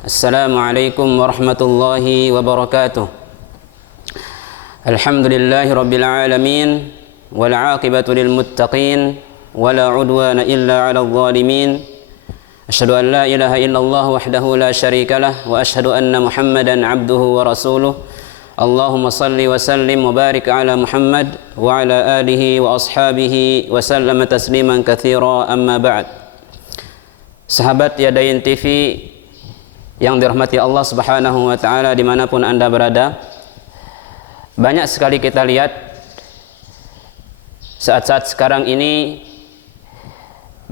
Assalamualaikum warahmatullahi wabarakatuh. Alhamdulillahi rabbil alamin, wal aqibatu lil muttaqin, wala udwana illa 'alal zalimin. Asyhadu an la ilaha illallah wahdahu la syarika lah, wa asyhadu anna Muhammadan 'abduhu wa rasuluh. Allahumma salli wa sallim wa barik ala Muhammad wa ala alihi wa ashabihi wa sallama tasliman katsira, amma ba'd. Sahabat Yadain TV yang dirahmati Allah Subhanahu wa ta'ala dimanapun Anda berada, banyak sekali kita lihat saat-saat sekarang ini,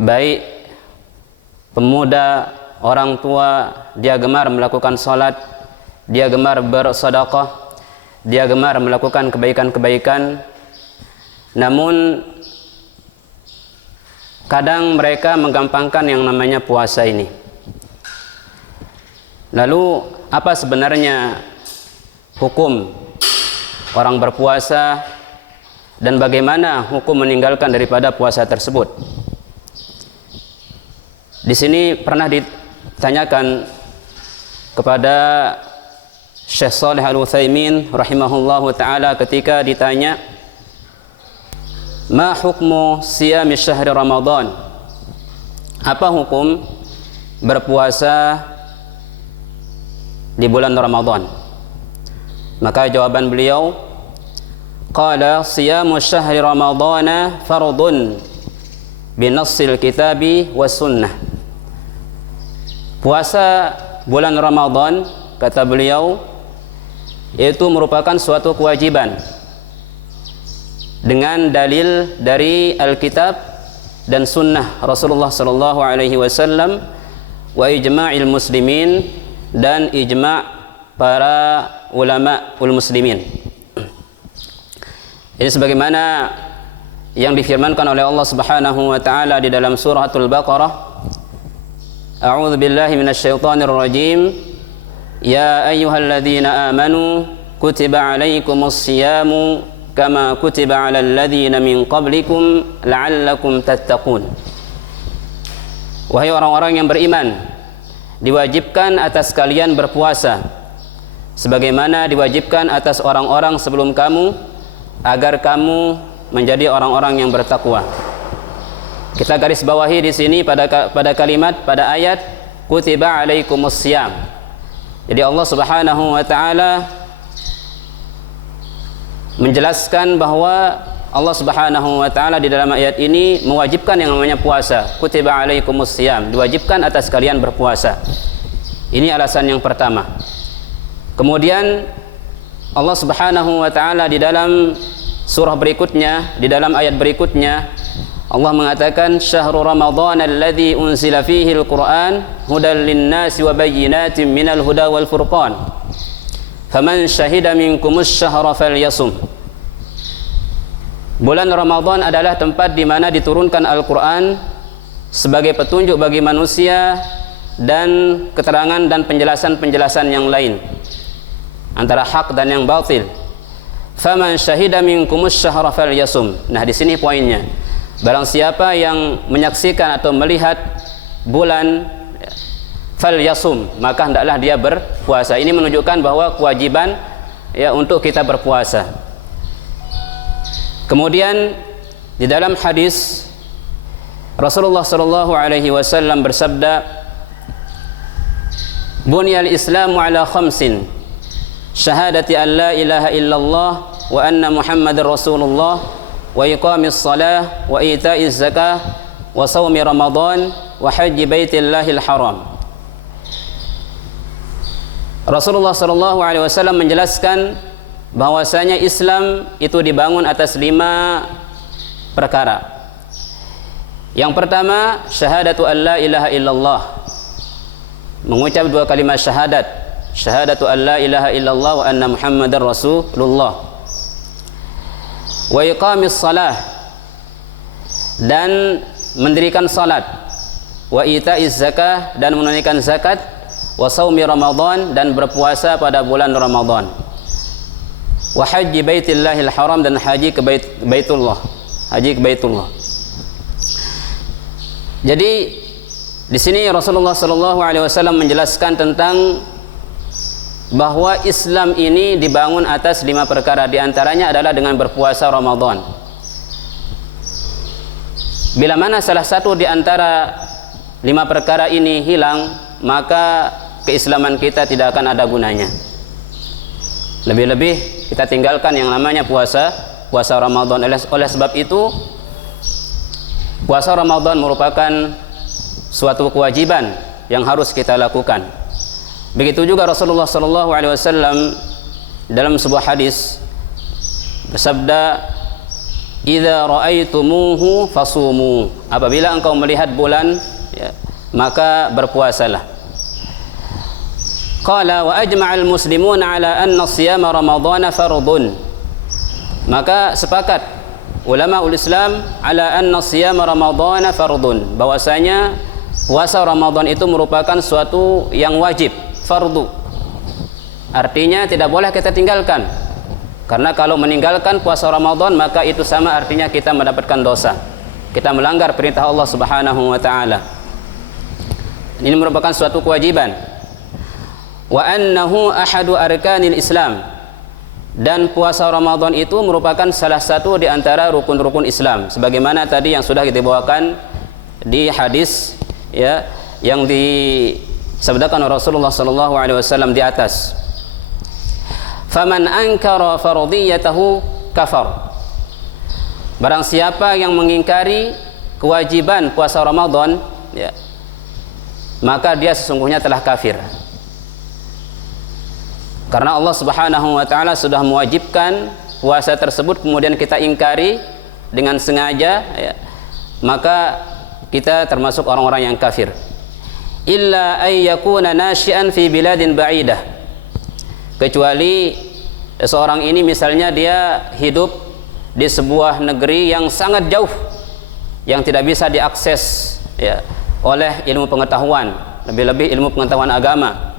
baik pemuda, orang tua, dia gemar melakukan salat, dia gemar bersedekah, dia gemar melakukan kebaikan-kebaikan, namun kadang mereka menggampangkan yang namanya puasa ini. Lalu apa sebenarnya hukum orang berpuasa dan bagaimana hukum meninggalkan daripada puasa tersebut? Di sini pernah ditanyakan kepada Syekh Shalih Al-Utsaimin rahimahullahu taala ketika ditanya, "Ma hukmu siyami syahri Ramadan?" Apa hukum berpuasa di bulan Ramadan? Maka jawaban beliau, qala siyamu syahri ramadhana fardun binassil kitabi was sunnah. Puasa bulan Ramadan, kata beliau, itu merupakan suatu kewajiban dengan dalil dari Alkitab dan sunnah Rasulullah sallallahu alaihi wasallam wa ijma'il muslimin, dan ijma' para ulama ul muslimin. Ini sebagaimana yang difirmankan oleh Allah Subhanahu wa taala di dalam suratul Baqarah, A'udzu billahi minasyaitonir rajim. Ya ayyuhalladzina amanu kutiba 'alaikumus syiyamu kama kutiba 'alal ladzina min qablikum la'allakum tattaqun. Wahai orang-orang yang beriman, diwajibkan atas kalian berpuasa sebagaimana diwajibkan atas orang-orang sebelum kamu, agar kamu menjadi orang-orang yang bertakwa. Kita garis bawahi di sini pada kalimat, pada ayat kutiba alaikumus syiyam. Jadi Allah Subhanahu wa taala menjelaskan bahwa Allah Subhanahu wa taala di dalam ayat ini mewajibkan yang namanya puasa. Kutiba alaikumus syiyam, diwajibkan atas kalian berpuasa. Ini alasan yang pertama. Kemudian Allah Subhanahu wa taala di dalam surah berikutnya, di dalam ayat berikutnya, Allah mengatakan syahrul ramadhan alladzi unzila fihi alquran hudal linnasi wa bayyinatin minal huda wal furqan. Faman syahida minkumus syahra falyasum. Bulan Ramadan adalah tempat di mana diturunkan Al-Quran sebagai petunjuk bagi manusia dan keterangan dan penjelasan-penjelasan yang lain antara hak dan yang batil. Faman syahida minkumus syahra falyasum. Nah, di sini poinnya. Barang siapa yang menyaksikan atau melihat bulan falyasum, maka hendaklah dia berpuasa. Ini menunjukkan bahwa kewajiban ya untuk kita berpuasa. Kemudian di dalam hadis Rasulullah sallallahu alaihi wasallam bersabda, "Bunyal Islamu ala khamsin, syahadati an la ilaha illallah wa anna Muhammadar Rasulullah, wa iqamis salah, wa ita'iz zakah, wa shaumi Ramadan, wa hajji baitillahil haram." Rasulullah sallallahu alaihi wasallam menjelaskan bahwasanya Islam itu dibangun atas 5 perkara. Yang pertama, syahadatu an la ilaha illallah, mengucap 2 kalimat syahadat, syahadatu an la ilaha illallah wa anna Muhammadar Rasulullah. Wa iqamis salah, dan mendirikan salat. Wa ita'iz zakah, dan menunaikan zakat. Wa shaumi Ramadan, dan berpuasa pada bulan Ramadan. Wa hajji baitillahil haram, dan haji ke Baitullah, haji ke Baitullah. Jadi Di sini Rasulullah sallallahu alaihi wasallam menjelaskan tentang bahwa Islam ini dibangun atas 5 perkara, di antaranya adalah dengan berpuasa Ramadan. Bila mana salah satu di antara 5 perkara ini hilang, maka keislaman kita tidak akan ada gunanya. Lebih-lebih kita tinggalkan yang namanya puasa Ramadan. Oleh sebab itu, puasa Ramadan merupakan suatu kewajiban yang harus kita lakukan. Begitu juga Rasulullah sallallahu alaihi wasallam dalam sebuah hadis bersabda, "Idza ra'aitumuhu fasumu." Apabila engkau melihat bulan, ya, maka berpuasalah. Qala wa ajma'al muslimuna ala anna siyama ramadhana fardun. Maka sepakat ulama Islam ala anna siyama ramadhana fardun, bahwasanya puasa Ramadan itu merupakan suatu yang wajib, fardu. Artinya tidak boleh kita tinggalkan. Karena kalau meninggalkan puasa Ramadan, maka itu sama artinya kita mendapatkan dosa. Kita melanggar perintah Allah Subhanahu wa taala. Ini merupakan suatu kewajiban. Wa annahu ahadu arkanil Islam. Dan puasa Ramadan itu merupakan salah satu di antara rukun-rukun Islam, sebagaimana tadi yang sudah kita bawakan di hadis, ya, yang disabdakan Rasulullah sallallahu alaihi wasallam di atas. Faman ankara fardiyatahu kafar. Barang siapa yang mengingkari kewajiban puasa Ramadan, ya, maka dia sesungguhnya telah kafir. Karena Allah Subhanahu wa taala sudah mewajibkan puasa tersebut, kemudian kita ingkari dengan sengaja, ya, maka kita termasuk orang-orang yang kafir. Illa ay yakuna nasyi'an fi biladin ba'idah. Kecuali seorang ini misalnya dia hidup di sebuah negeri yang sangat jauh, yang tidak bisa diakses, ya, oleh ilmu pengetahuan, lebih-lebih ilmu pengetahuan agama.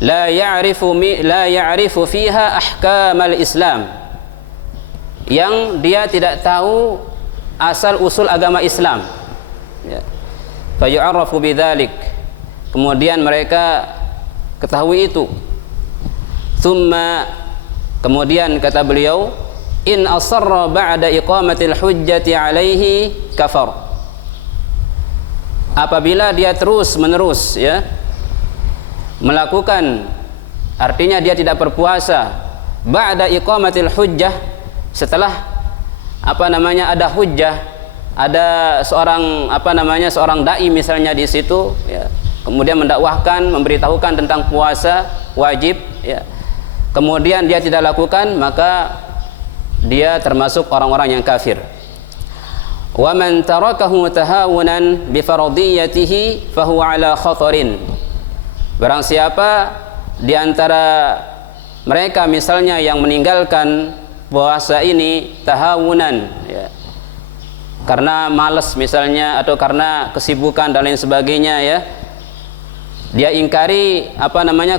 La ya'rifu fiha ahkamal Islam. Yang dia tidak tahu asal usul agama Islam, ya. Fa yu'arrafu bidzalik. Kemudian mereka ketahui itu. Thumma, kemudian kata beliau, in asarra ba'da iqamatil hujjati alaihi kafar. Apabila dia terus menerus, ya, melakukan, artinya dia tidak berpuasa ba'da iqamatil hujjah, setelah ada hujjah, ada seorang seorang dai misalnya di situ, ya, kemudian mendakwahkan, memberitahukan tentang puasa wajib, ya, kemudian dia tidak lakukan, maka dia termasuk orang-orang yang kafir. Wa man tarakahu tahawunan bi fardiyatihi fa huwa ala khatarin. Barang siapa di antara mereka misalnya yang meninggalkan puasa ini tahawunan, ya, karena malas misalnya, atau karena kesibukan dan lain sebagainya, ya, dia ingkari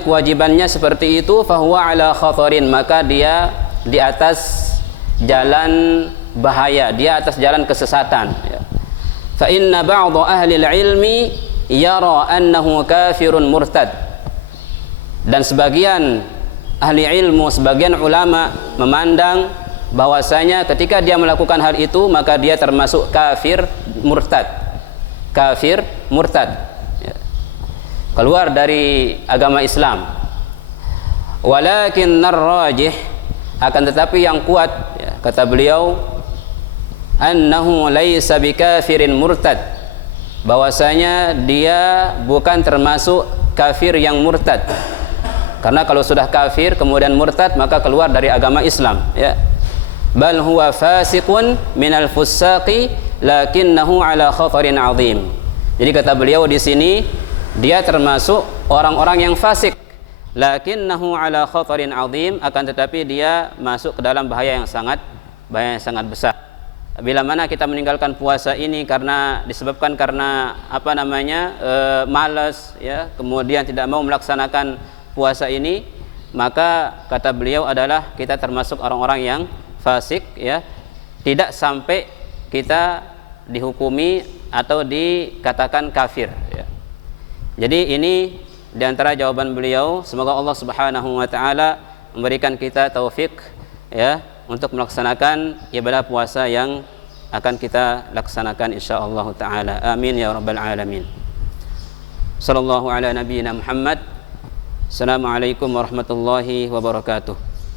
kewajibannya seperti itu, fahuwa ala khatarin, maka dia di atas jalan bahaya, dia atas jalan kesesatan, ya. Fa inna ba'dha ahli ilmi yara annahu kafirun murtad. Dan sebagian ahli ilmu, sebagian ulama memandang bahwasanya ketika dia melakukan hal itu, maka dia termasuk kafir murtad. Kafir murtad, ya, keluar dari agama Islam. Walakin ar-rajih, akan tetapi yang kuat, ya, kata beliau, annahu laisa bikafirin murtad, bahwasanya dia bukan termasuk kafir yang murtad. Karena kalau sudah kafir kemudian murtad, maka keluar dari agama Islam, ya. Bal huwa fasiqun minal fusaqi lakinnahu ala khatarin azim. Jadi kata beliau di sini, dia termasuk orang-orang yang fasik, lakinnahu ala khatarin azim, akan tetapi dia masuk ke dalam bahaya yang sangat besar. Bila mana kita meninggalkan puasa ini disebabkan karena malas, ya, kemudian tidak mau melaksanakan puasa ini, maka kata beliau adalah kita termasuk orang-orang yang fasik, ya. Tidak sampai kita dihukumi atau dikatakan kafir ya. Jadi ini diantara jawaban beliau. Semoga Allah Subhanahu wa taala memberikan kita taufik ya untuk melaksanakan ibadah puasa yang akan kita laksanakan insyaallah taala. Amin ya rabbal alamin. Sallallahu ala nabiyyina Muhammad. Assalamualaikum warahmatullahi wabarakatuh.